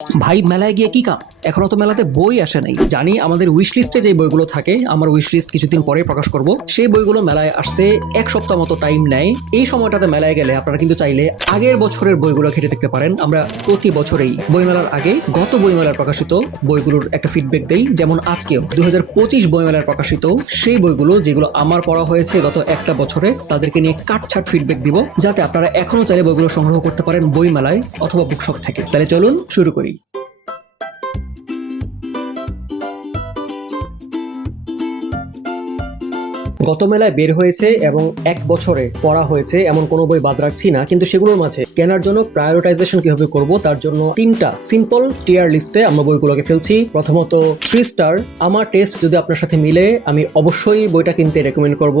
ভাই মেলায় গিয়ে কি কাম? এখনো তো মেলাতে বই আসে নাই। জানি আমাদের উইশ লিস্টে যে বইগুলো থাকে, আমার উইশ লিস্ট কিছুদিন পরে প্রকাশ করব, সেই বইগুলো মেলায় আসতে এক সপ্তাহ মতো টাইম নেয়। এই সময়টাতে মেলায় গেলে আপনারা কিন্তু চাইলে আগের বছরের বইগুলো ঘেটে দেখতে পারেন। আমরা প্রতি বছরেই বইমেলার আগে গত বইমেলার প্রকাশিত বইগুলোর একটা ফিডব্যাক দেই। যেমন আজকেও 2025 বইমেলার প্রকাশিত সেই বইগুলো যেগুলো আমার পড়া হয়েছে গত একটা বছরে, তাদেরকে নিয়ে কাটছাট ফিডব্যাক দিব, যাতে আপনারা এখনো চাইলে বইগুলো সংগ্রহ করতে পারেন বইমেলায় অথবা বুকশপ থেকে। তাহলে চলুন শুরু করি। গত মেলায় বের হয়েছে এবং এক বছরে পড়া হয়েছে এমন কোনো বই বাদ রাখছি না, কিন্তু সেগুলোর মাঝে কেনার জন্য প্রায়োরিটাইজেশন কিভাবে করব তার জন্য তিনটা সিম্পল টিয়ার লিস্টে আমরা বইগুলোকে ফেলছি। প্রথমত 3 স্টার, আমার টেস্ট যদি আপনার সাথে মিলে আমি অবশ্যই বইটা কিনতে রেকমেন্ড করব।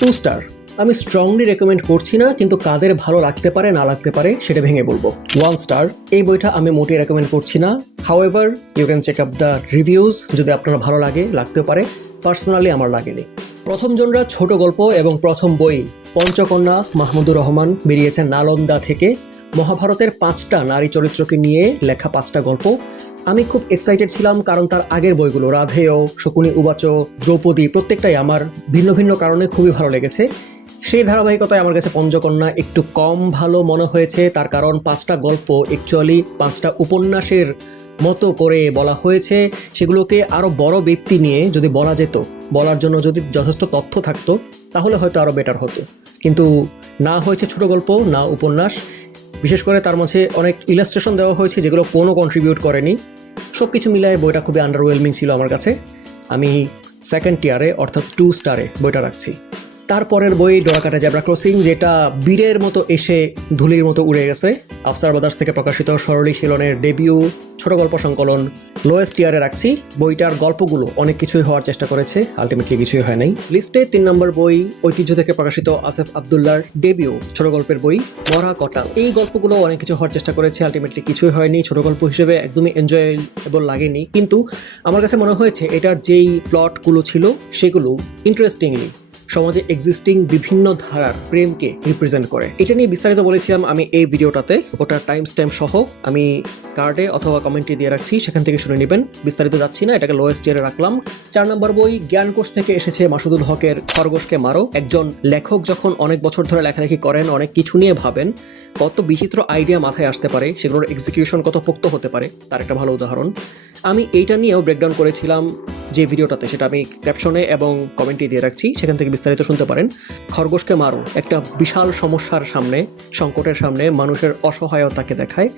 2 স্টার, আমি স্ট্রংলি রেকমেন্ড করছি না, কিন্তু কাদের ভালো লাগতে পারে না লাগতে পারে সেটা ভেঙে বলবো। 1 স্টার, এই বইটা আমি মোটেই রেকমেন্ড করছি না। However you can check up the reviews, যদি আপনার ভালো লাগে লাগতে পারে, পার্সোনালি আমার লাগেনি। প্রথম জনরা ছোট গল্প এবং প্রথম বই পঞ্চকন্যা মাহমুদুর রহমান বেরিয়েছেন নালন্দা থেকে। মহাভারতের 5টা নারী চরিত্রকে নিয়ে লেখা 5টা গল্প। আমি খুব এক্সাইটেড ছিলাম, কারণ তার আগের বইগুলো রাধেয়, শকুনি উবাচ, দ্রৌপদী প্রত্যেকটাই আমার ভিন্ন ভিন্ন কারণে খুবই ভালো লেগেছে। সেই ধারাবাহিকতায় আমার কাছে পঞ্চকন্যা একটু কম ভালো মনে হয়েছে, তার কারণ 5টা গল্প অ্যাকচুয়ালি 5টা উপন্যাসের মতো করে বলা হয়েছে। সেগুলোকে আরও বড় ব্যক্তি নিয়ে যদি বলা যেত, বলার জন্য যদি যথেষ্ট তথ্য থাকতো, তাহলে হয়তো আরও বেটার হতো। কিন্তু না হয়েছে ছোট গল্প, না উপন্যাস। বিশেষ করে তার মাঝে অনেক ইলাস্ট্রেশন দেওয়া হয়েছে যেগুলো কোনো কন্ট্রিবিউট করেনি। সব কিছু মিলায় বইটা খুবই আন্ডারওয়েলমিং ছিল আমার কাছে। আমি সেকেন্ড টিয়ারে অর্থাৎ 2 স্টারে বইটা রাখছি। তারপরের বই ডোরাকাটা জেব্রা ক্রসিং, যেটা বীরের মতো এসে ধুলির মতো উড়ে গেছে। আফসার ব্রাদার্স থেকে প্রকাশিত সরলি শিলনের ডেবিউ ছোট গল্প সংকলন, লোয়েস্ট টিয়ারে রাখছি। বইটার গল্পগুলো অনেক কিছুই হওয়ার চেষ্টা করেছে, আলটিমেটলি কিছুই হয় নাই। লিস্টে 3 নম্বর বই ঐতিহ্য থেকে প্রকাশিত আসেফ আবদুল্লাহর ডেবিউ ছোট গল্পের বই মরা কটা। এই গল্পগুলো অনেক কিছু হওয়ার চেষ্টা করেছে, আলটিমেটলি কিছুই হয়নি। ছোট গল্প হিসেবে একদমই এনজয়েবল লাগেনি, কিন্তু আমার কাছে মনে হয়েছে এটার যেই প্লটগুলো ছিল সেগুলো ইন্টারেস্টিংলি সমাজে এক্সিস্টিং বিভিন্ন ধারার প্রেমকে রিপ্রেজেন্ট করে। এটা নিয়ে বিস্তারিত বলেছিলাম আমি এই ভিডিওটাতে, ওটার টাইম স্ট্যাম্প সহ আমি কার্ডে অথবা কমেন্টে দিয়ে রাখছি, সেখান থেকে শুনে নেবেন। বিস্তারিত যাচ্ছি না, এটাকে লোয়েস্ট টিয়ারে রাখলাম। 4 নম্বর বই জ্ঞানকোষ থেকে এসেছে মাসুদুল হকের খরগোশকে মারো। একজন লেখক যখন অনেক বছর ধরে লেখালেখি করেন, অনেক কিছু নিয়ে ভাবেন, কত বিচিত্র আইডিয়া মাথায় আসতে পারে, সেগুলোর এক্সিকিউশন কত পোক্ত হতে পারে, তার একটা ভালো উদাহরণ। আমি এইটা নিয়েও ব্রেকডাউন করেছিলাম যে ভিডিওটাতে, সেটা আমি ক্যাপশনে এবং কমেন্টে দিয়ে রাখছি, সেখান থেকে বিস্তারিত শুনতে পারেন। খরগোশকে মারো একটা বিশাল সমস্যার সামনে, সংকটের সামনে মানুষের অসহায়তাকে দেখায়।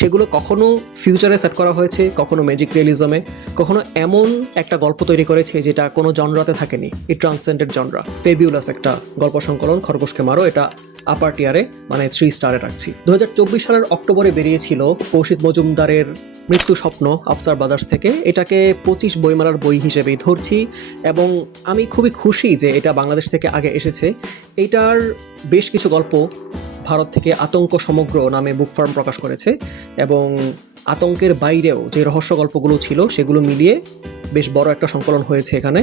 সেগুলো কখনো ফিউচারে সেট করা হয়েছে, কখনো ম্যাজিক রিয়েলিজমে, কখনো এমন একটা গল্প তৈরি করেছে যেটা কোনো জনরাতে থাকেনি। এই ট্রান্সেন্ডেড জনরা, ফেবিউলাস একটা গল্প সংকলন খরগোশকে মারো। এটা আপার টিয়ারে মানে 3 স্টারে রাখছি। 2024 সালের অক্টোবরে বেরিয়েছিল কৌশিক মজুমদারের মৃত্যু স্বপ্ন আফসার ব্রাদার্স থেকে। এটাকে 25 বইমেলার বই হিসেবেই ধরছি এবং আমি খুবই খুশি যে এটা বাংলাদেশ থেকে আগে এসেছে। এটার বেশ কিছু গল্প ভারত থেকে আতঙ্ক সমগ্র নামে বুক ফার্ম প্রকাশ করেছে, এবং আতঙ্কের বাইরেও যে রহস্য গল্পগুলো ছিল সেগুলো মিলিয়ে বেশ বড় একটা সংকলন হয়েছে এখানে।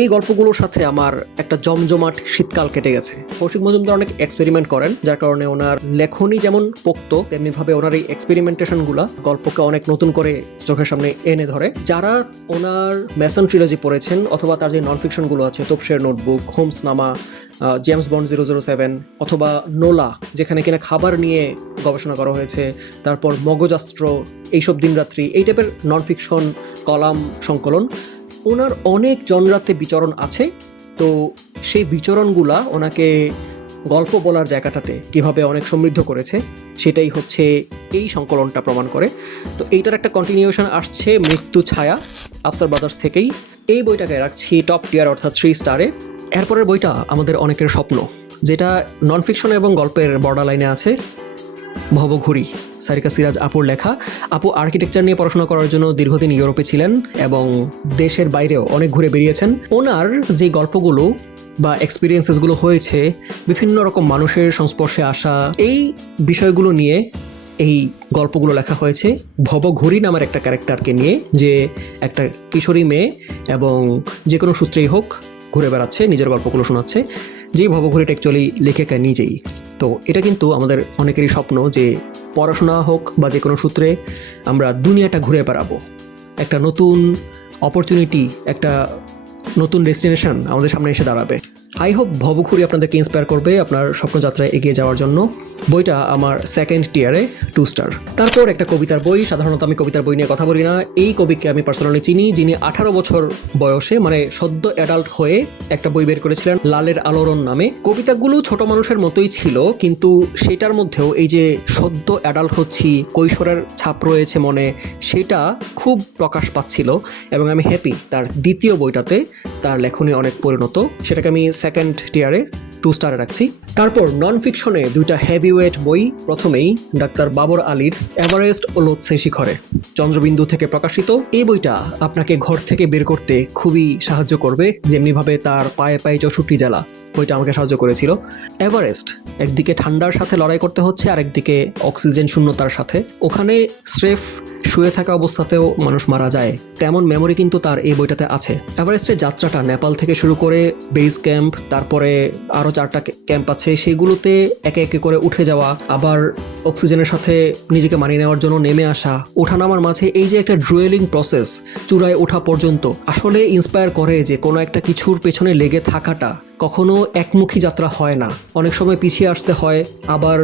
এই গল্পগুলোর সাথে আমার একটা জমজমাট শীতকাল কেটে গেছে। কৌশিক মজুমদার অনেক এক্সপেরিমেন্ট করেন, যার কারণে ওনার লেখনী যেমন পোক্ত, তেমনিভাবে ওনার এই এক্সপেরিমেন্টেশনগুলো গল্পকে অনেক নতুন করে চোখের সামনে এনে ধরে। যারা ওনার ম্যাসন ট্রিলজি পড়েছেন অথবা তার যে নন ফিকশনগুলো আছে, তোপসের নোটবুক, হোমসনামা, জেমস বন্ড 007, অথবা নোলা যেখানে কিনা খাবার নিয়ে গবেষণা করা হয়েছে, তারপর মগজাস্ত্র, এইসব দিনরাত্রি, এই টাইপের নন ফিকশন কলাম সংকলন, ওনার অনেক জনরাতে বিচরণ আছে। তো সেই বিচরণগুলা ওনাকে গল্প বলার জায়গাটাতে কিভাবে অনেক সমৃদ্ধ করেছে সেটাই হচ্ছে এই সংকলনটা প্রমাণ করে। তো এইটার একটা কন্টিনিউশন আসছে মৃত্যু ছায়া আফসার ব্রাদার্স থেকেই। এই বইটাকে রাখছি টপ টিয়ার অর্থাৎ 3 স্টারে। এরপরের বইটা আমাদের অনেকের স্বপ্ন, যেটা নন ফিকশন এবং গল্পের বর্ডার লাইনে আছে, ভবঘুরি, সারিকা সিরাজ আপুর লেখা। আপু আর্কিটেকচার নিয়ে পড়াশোনা করার জন্য দীর্ঘদিন ইউরোপে ছিলেন এবং দেশের বাইরেও অনেক ঘুরে বেরিয়েছেন। ওনার যে গল্পগুলো বা এক্সপিরিয়েন্সেসগুলো হয়েছে, বিভিন্ন রকম মানুষের সংস্পর্শে আসা, এই বিষয়গুলো নিয়ে এই গল্পগুলো লেখা হয়েছে। ভবঘুরি নামের একটা ক্যারেক্টারকে নিয়ে, যে একটা কিশোরী মেয়ে এবং যে কোনো সূত্রেই হোক ঘুরে বেড়াচ্ছে, নিজের গল্পগুলো শোনাচ্ছে। যেই ভবঘুরিটা অ্যাকচুয়ালি লেখিকা নিজেই। তো এটা কিন্তু আমাদের অনেকেরই স্বপ্ন যে পড়াশোনা হোক বা যে কোনো সূত্রে আমরা দুনিয়াটা ঘুরে বেড়াবো, একটা নতুন অপরচুনিটি, একটা নতুন ডেস্টিনেশন আমাদের সামনে এসে দাঁড়াবে। আই হোপ ভবঘুরি আপনাদেরকে ইন্সপায়ার করবে আপনার স্বপ্নযাত্রায় এগিয়ে যাওয়ার জন্য। বইটা আমার সেকেন্ড টিয়ারে 2 স্টার। তারপর একটা কবিতার বই। সাধারণত আমি কবিতার বই নিয়ে কথা বলি না। এই কবিকে আমি পার্সোনালি চিনি, যিনি 18 বছর বয়সে মানে সদ্য অ্যাডাল্ট হয়ে একটা বই বের করেছিলেন লালের আলোড়ন নামে। কবিতাগুলো ছোট মানুষের মতোই ছিল, কিন্তু সেটার মধ্যেও এই যে সদ্য অ্যাডাল্ট হচ্ছি, কৈশোরের ছাপ রয়েছে মনে, সেটা খুব প্রকাশ পাচ্ছিল এবং আমি হ্যাপি তার দ্বিতীয় বইটাতে তার লেখনী অনেক পরিণত। সেটাকে আমি সেকেন্ড টিয়ারে 2 স্টারে রাখছি। তারপর নন ফিকশনে 2টা হেভিওয়েট বই। প্রথমেই ডাক্তার বাবর আলীর এভারেস্ট ও লোৎসে শিখরে, চন্দ্রবিন্দু থেকে প্রকাশিত। এই বইটা আপনাকে ঘর থেকে বের করতে খুবই সাহায্য করবে, যেমনিভাবে তার পায়ে পায়ে 64 জেলা বইটা আমাকে সাহায্য করেছিল। এভারেস্ট, একদিকে ঠান্ডার সাথে লড়াই করতে হচ্ছে আর একদিকে অক্সিজেন শূন্যতার সাথে। ওখানে স্রেফ শুয়ে থাকা অবস্থাতেও মানুষ মারা যায়, তেমন মেমোরি কিন্তু তার এই বইটাতে আছে। এভারেস্টের যাত্রাটা নেপাল থেকে শুরু করে বেস ক্যাম্প, তারপরে আরও 4টা ক্যাম্প আছে, সেগুলোতে একে একে করে উঠে যাওয়া, আবার অক্সিজেনের সাথে নিজেকে মানিয়ে নেওয়ার জন্য নেমে আসা, ওঠানামার মাঝে এই যে একটা ড্রুয়েলিং প্রসেস চূড়ায় ওঠা পর্যন্ত, আসলে ইন্সপায়ার করে যে কোনো একটা কিছুর পেছনে লেগে থাকাটা কখনো একমুখী যাত্রা হয় না। অনেক সময় পিছিয়ে আসতে হয়, আবার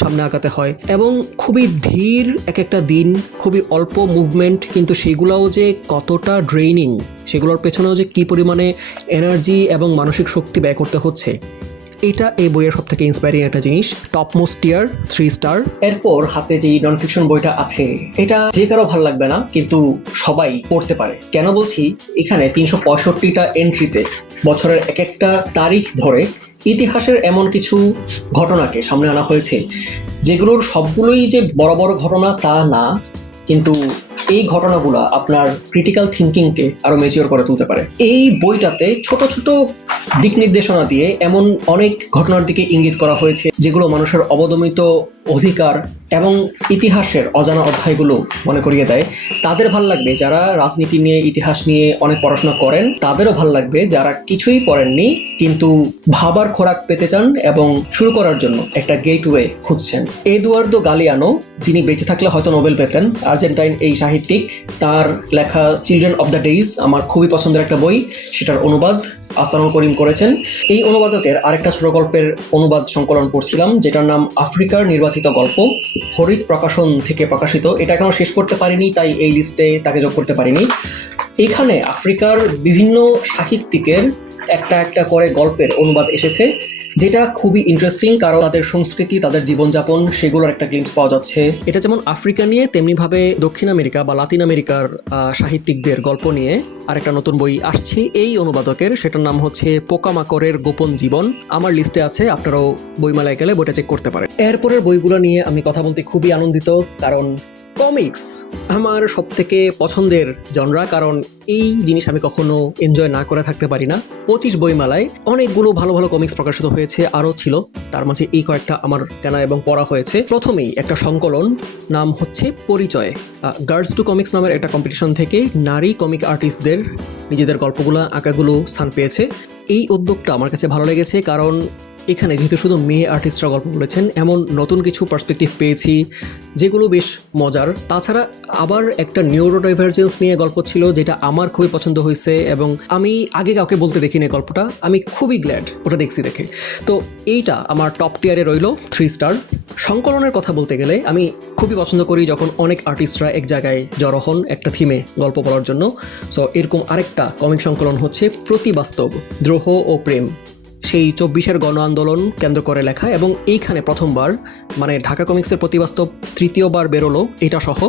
সামনে আগাতে হয়, এবং খুবই ধীর এক একটা দিন, খুবই অল্প মুভমেন্ট, কিন্তু সেগুলোও যে কতটা ড্রেইনিং, সেগুলোর পেছনেও যে কী পরিমাণে এনার্জি এবং মানসিক শক্তি ব্যয় করতে হচ্ছে, এটা এই বইয়ের সব থেকে ইন্সপায়ারিং একটা জিনিস। টপ মোস্ট টিয়ার 3 স্টার। এরপর হাতে যে নন ফিকশন বইটা আছে, এটা যে কারো ভালো লাগবে না, কিন্তু সবাই পড়তে পারে। কেন বলছি, এখানে 365টা এন্ট্রিতে বছরের এক একটা তারিখ ধরে ইতিহাসের এমন কিছু ঘটনাকে সামনে আনা হয়েছে, যেগুলোর সবগুলোই যে বড় বড় ঘটনা তা না, কিন্তু এই ঘটনাগুলো আপনার ক্রিটিক্যাল থিঙ্কিংকে আরো ম্যাচিওর করে তুলতে পারে। এই বইটাতে ছোট ছোট দিক নির্দেশনা দিয়ে এমন অনেক ঘটনার দিকে ইঙ্গিত করা হয়েছে, যেগুলো মানুষের অবদমিত অধিকার এবং ইতিহাসের অজানা অধ্যায়গুলো মনে করিয়ে দেয়। তাদের ভাল লাগবে যারা রাজনীতি নিয়ে, ইতিহাস নিয়ে অনেক পড়াশোনা করেন, তাদেরও ভাল লাগবে যারা কিছুই পড়েননি কিন্তু ভাবার খোরাক পেতে চান এবং শুরু করার জন্য একটা গেটওয়ে খুঁজছেন। এদুয়ার্দো গালিয়ানো, যিনি বেঁচে থাকলে হয়তো নোবেল পেতেন, আর্জেন্টাইন এই সাহিত্যিক, তার লেখা চিলড্রেন অব দ্য ডেইজ আমার খুবই পছন্দের একটা বই। সেটার অনুবাদ আসানুল করিম করেছেন। এই অনুবাদকের আরেকটা ছোট গল্পের অনুবাদ সংকলন পড়ছিলাম, যেটার নাম আফ্রিকার নির্বাচিত গল্প, হরিত প্রকাশন থেকে প্রকাশিত। এটা এখনো শেষ করতে পারিনি, তাই এই লিস্টে তাকে যোগ করতে পারিনি। এখানে আফ্রিকার বিভিন্ন সাহিত্যিকের একটা একটা করে গল্পের অনুবাদ এসেছে, যেটা খুবই ইন্টারেস্টিং, কারণ তাদের সংস্কৃতি, তাদের জীবনযাপন, সেগুলোর একটা গ্লিম্পস পাওয়া যাচ্ছে। এটা যেমন আফ্রিকা নিয়ে, তেমনিভাবে দক্ষিণ আমেরিকা বা লাতিন আমেরিকার সাহিত্যিকদের গল্প নিয়ে আরেকটা নতুন বই আসছে এই অনুবাদকের, সেটার নাম হচ্ছে পোকামাকড়ের গোপন জীবন। আমার লিস্টে আছে, আপনারাও বইমেলায় গেলে বইটা চেক করতে পারেন। এরপরের বইগুলো নিয়ে আমি কথা বলতে খুবই আনন্দিত, কারণ কমিক্স আমার সব থেকে পছন্দের জনরা, কারণ এই জিনিস আমি কখনো এনজয় না করে থাকতে পারি না। 25 বইমেলায় অনেকগুলো ভালো ভালো কমিক্স প্রকাশিত হয়েছে, আরও ছিল, তার মাঝে এই কয়েকটা আমার কেনা এবং পড়া হয়েছে। প্রথমেই একটা সংকলন, নাম হচ্ছে পরিচয়, গার্লস টু কমিক্স নামের একটা কম্পিটিশন থেকে নারী কমিক আর্টিস্টদের নিজেদের গল্পগুলো, আঁকাগুলো স্থান পেয়েছে। এই উদ্যোগটা আমার কাছে ভালো লেগেছে, কারণ এখানে যেহেতু শুধু মেয়ে আর্টিস্টরা গল্প বলেছেন, এমন নতুন কিছু পার্সপেক্টিভ পেয়েছি যেগুলো বেশ মজার। তাছাড়া আবার একটা নিউরোডাইভার্জেন্স নিয়ে গল্প ছিল, যেটা আমার খুবই পছন্দ হয়েছে এবং আমি আগে কাউকে বলতে দেখিনি গল্পটা, আমি খুবই গ্ল্যাড ওটা দেখছি দেখে। তো এইটা আমার টপ টিয়ারে রইল 3 স্টার। সংকলনের কথা বলতে গেলে আমি খুবই পছন্দ করি যখন অনেক আর্টিস্টরা এক জায়গায় জড়ো হন একটা থিমে গল্প বলার জন্য। সো এরকম আরেকটা কমিক সংকলন হচ্ছে প্রতিবাস্তব, দ্রোহ ও প্রেম, সেই 24-এর গণ আন্দোলন কেন্দ্র করে লেখা, এবং এইখানে প্রথমবার মানে ঢাকা কমিক্সের প্রতিবাস্তব তৃতীয়বার বেরোলো এটা সহ।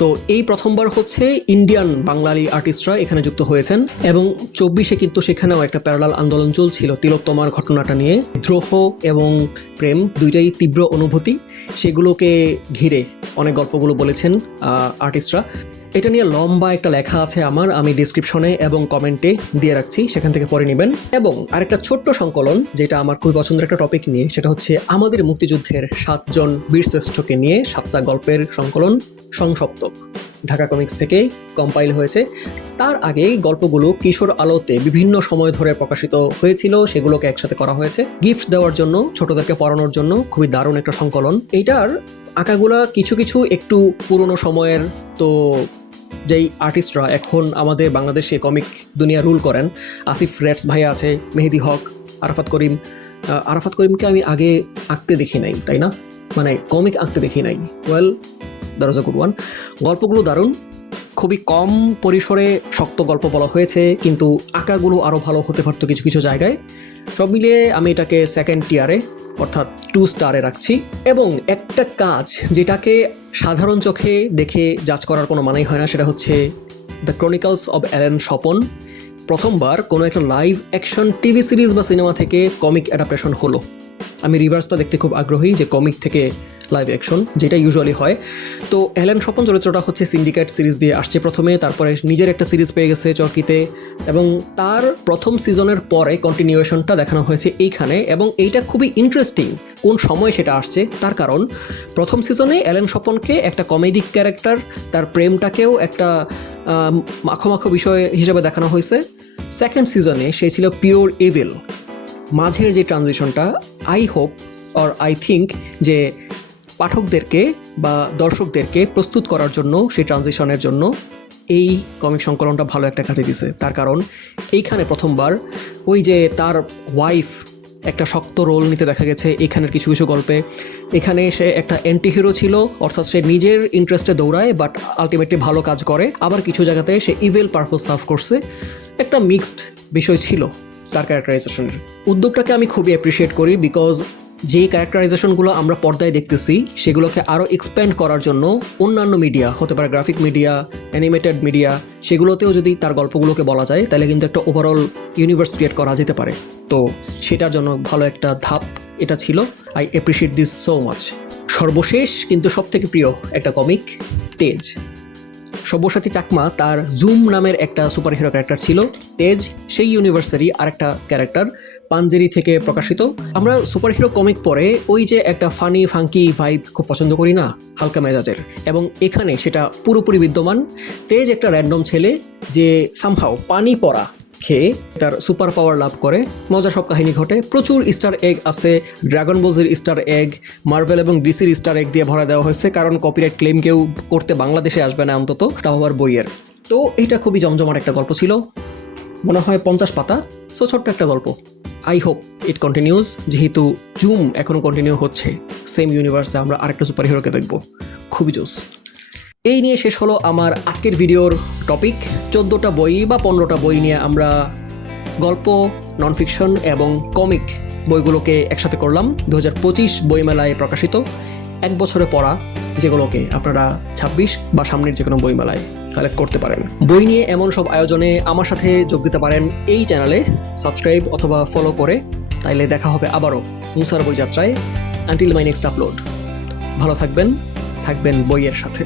তো এই প্রথমবার হচ্ছে ইন্ডিয়ান বাঙালি আর্টিস্টরা এখানে যুক্ত হয়েছেন, এবং 24-এ কিন্তু সেখানেও একটা প্যারালাল আন্দোলন চলছিল তিলোত্তমার ঘটনাটা নিয়ে। দ্রোহ এবং প্রেম দুইটাই তীব্র অনুভূতি, সেগুলোকে ঘিরে অনেক গল্পগুলো বলেছেন আর্টিস্টরা। এটা নিয়ে লম্বা একটা লেখা আছে আমার, আমি ডিসক্রিপশনে এবং কমেন্টে দিয়ে রাখছি, সেখান থেকে পড়ে নেবেন। এবং আরেকটা ছোট্ট সংকলন যেটা আমার খুবই পছন্দের একটা টপিক নিয়ে, সেটা হচ্ছে আমাদের মুক্তিযুদ্ধের 7 জন বীরশ্রেষ্ঠকে নিয়ে 7টা গল্পের সংকলন, সংসপ্তক। ঢাকা কমিক্স থেকেই কম্পাইল হয়েছে। তার আগে গল্পগুলো কিশোর আলোতে বিভিন্ন সময় ধরে প্রকাশিত হয়েছিল, সেগুলোকে একসাথে করা হয়েছে গিফট দেওয়ার জন্য, ছোটদেরকে পড়ানোর জন্য। খুবই দারুণ একটা সংকলন। এইটার আঁকাগুলা কিছু কিছু একটু পুরনো সময়ের, তো যেই আর্টিস্টরা এখন আমাদের বাংলাদেশে কমিক দুনিয়া রুল করেন, আসিফ রেটস ভাইয়া আছে, মেহেদি হক, আরাফাত করিম। আরাফাত করিমকে আমি আগে আঁকতে দেখি নাই, তাই না, মানে কমিক আঁকতে দেখি নাই। Well, that was a good one. গল্পগুলো দারুণ, খুবই কম পরিসরে শক্ত গল্প বলা হয়েছে, কিন্তু আঁকাগুলো আরও ভালো হতে পারতো কিছু কিছু জায়গায়। সব মিলিয়ে আমি এটাকে সেকেন্ড টিয়ারে অর্থাৎ 2 স্টারে রাখছি। এবং একটা কাজ যেটাকে সাধারণ চোখে দেখে জাজ করার কোনো মানেই হয় না, সেটা হচ্ছে the chronicles of Allen Swapan. প্রথমবার কোনো একটা লাইভ অ্যাকশন টিভি সিরিজ বা সিনেমা থেকে কমিক অ্যাডাপ্টেশন হলো। আমি রিভার্সটা দেখতে খুব আগ্রহী, যে কমিক থেকে লাইভ অ্যাকশন, যেটা ইউজুয়ালি হয়। তো অ্যালেন স্বপন চরিত্রটা হচ্ছে সিন্ডিকেট সিরিজ দিয়ে আসছে প্রথমে, তারপরে নিজের একটা সিরিজ পেয়ে গেছে চরকিতে, এবং তার প্রথম সিজনের পরে কন্টিনিউয়েশনটা দেখানো হয়েছে এইখানে। এবং এইটা খুবই ইন্টারেস্টিং কোন সময় সেটা আসছে, তার কারণ প্রথম সিজনে অ্যালেন স্বপনকে একটা কমেডিক ক্যারেক্টার, তার প্রেমটাকেও একটা মাখো মাখো বিষয় হিসেবে দেখানো হয়েছে। সেকেন্ড সিজনে সে ছিল পিওর ইভিল। মাঝের যে ট্রানজিশনটা, I hope or I think যে পাঠকদেরকে বা দর্শকদেরকে প্রস্তুত করার জন্য, সেই ট্রানজিশনের জন্য এই কমিক সংকলনটা ভালো একটা কাজে দিছে। তার কারণ এইখানে প্রথমবার ওই যে তার ওয়াইফ একটা শক্ত রোল নিতে দেখা গেছে এখানের কিছু কিছু গল্পে। এখানে সে একটা অ্যান্টি হিরো ছিল, অর্থাৎ সে নিজের ইন্টারেস্টে দৌড়ায় বাট আলটিমেটলি ভালো কাজ করে। আবার কিছু জায়গাতে সে ইভিল পারপাস সার্ভ করছে। একটা মিক্সড বিষয় ছিল তার ক্যারেক্টারাইজেশনের। উদ্যোগটাকে আমি খুবই অ্যাপ্রিসিয়েট করি, বিকজ যে ক্যারেক্টারাইজেশনগুলো আমরা পর্দায় দেখতেছি সেগুলোকে আরও এক্সপ্যান্ড করার জন্য অন্যান্য মিডিয়া, হতে পারে গ্রাফিক মিডিয়া, অ্যানিমেটেড মিডিয়া, সেগুলোতেও যদি তার গল্পগুলোকে বলা যায় তাহলে কিন্তু একটা ওভারঅল ইউনিভার্স ক্রিয়েট করা যেতে পারে। তো সেটার জন্য ভালো একটা ধাপ এটা ছিল। I appreciate this so much. সর্বশেষ কিন্তু সবথেকে প্রিয় একটা কমিক, তেজ। সব্যসাচী চাকমা তার জুম নামের একটা সুপারহিরো ক্যারেক্টার ছিল। তেজ সেই ইউনিভার্সেরই আরেকটা ক্যারেক্টার, পাঞ্জেরি থেকে প্রকাশিত। আমরা সুপারহিরো কমিক পরে ওই যে একটা ফানি ফাঙ্কি ভাইব খুব পছন্দ করি না, হালকা মেজাজের, এবং এখানে সেটা পুরোপুরি বিদ্যমান। তেজ একটা র্যান্ডম ছেলে যে সামহাও পানি পড়া খেয়ে তার সুপার পাওয়ার লাভ করে, মজা সব কাহিনী ঘটে। প্রচুর ইস্টার এগ আছে, ড্রাগন বলসের ইস্টার এগ, মার্ভেল এবং ডিসির ইস্টার এগ দিয়ে ভরা দেওয়া হয়েছে, কারণ কপিরাইট ক্লেম কেউ করতে বাংলাদেশে আসবে না অন্তত, তাও আবার বইয়ের। তো এটা খুবই জমজমাট একটা গল্প ছিল, মনে হয় 50 পাতা, সো ছোট্ট একটা গল্প। আই হোপ ইট কন্টিনিউজ, যেহেতু জুম এখনও কন্টিনিউ হচ্ছে, সেম ইউনিভার্সে আমরা আরেকটা সুপার হিরোকে দেখবো, খুবই জোস। এই নিয়ে শেষ হলো আমার আজকের ভিডিওর টপিক। 14টা বই বা 15টা বই নিয়ে আমরা গল্প, নন ফিকশন এবং কমিক বইগুলোকে একসাথে করলাম। 2025 বইমেলায় প্রকাশিত 1 বছরে পড়া, যেগুলোকে আপনারা 26 বা সামনের যে কোনো বইমেলায় কালেক্ট করতে পারেন। বই নিয়ে এমন সব আয়োজনে আমার সাথে যোগ দিতে পারেন এই চ্যানেলে সাবস্ক্রাইব অথবা ফলো করে। তাইলে দেখা হবে আবারও মুসার বই যাত্রায়। আনটিল মাই নেক্সট আপলোড, ভালো থাকবেন বইয়ের সাথে।